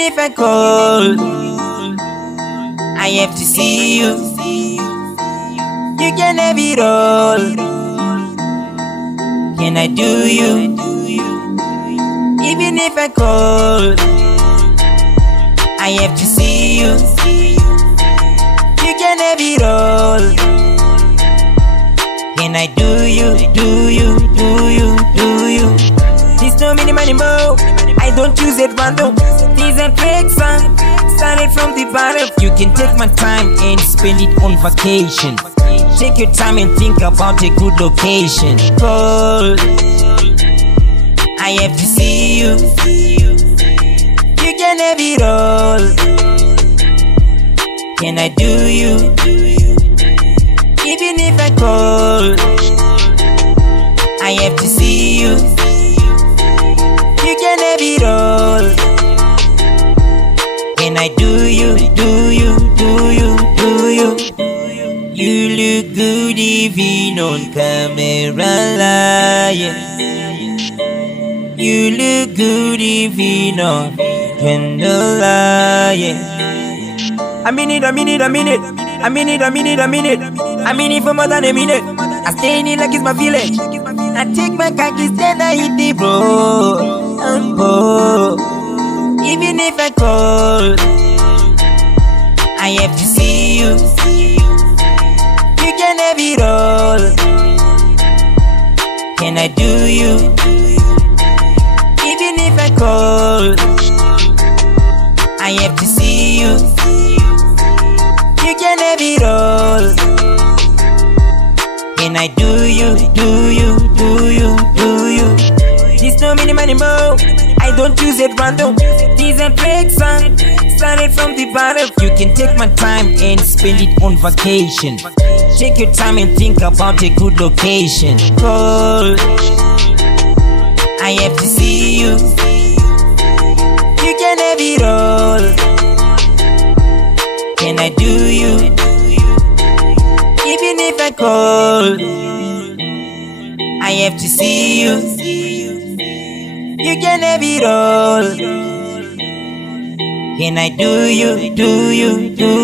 if I call, I have to see you. You can have it all. Can I do you? Even if I call, I have to see you. You can have it all. Can I do you? Do you? Do you? Do you? There's no money more. I don't choose it random. These are tricks started from the bottom. You can take my time and spend it on vacation. Take your time and think about a good location. Call, I have to see you. You can have it all. Can I do you? Even if I call, I have to see you. You can have it all. Can I do you? Do you? Do you? Do you? You look good even on camera, yeah. You look good even on candlelight, yeah. I mean it, I mean it, I mean it. I mean it, I mean it, I mean it. I mean it for more than a minute. I stay in it like it's my village. I take my khakis, then I hit the road and go. Even if I call, I have to see you. You can have it all. Can I do you? Even if I call, I have to see you. You can have it all. Can I do you? Do you? Do you? Do you? There's no money more. I don't choose it random. These are tricks started from the bottom. You can take my time and spend it on vacation. Take your time and think about a good location. Call, I have to see you. You can have it all. Can I do you? Even if I call, I have to see you. You can have it all. Can I do you? Do you? Do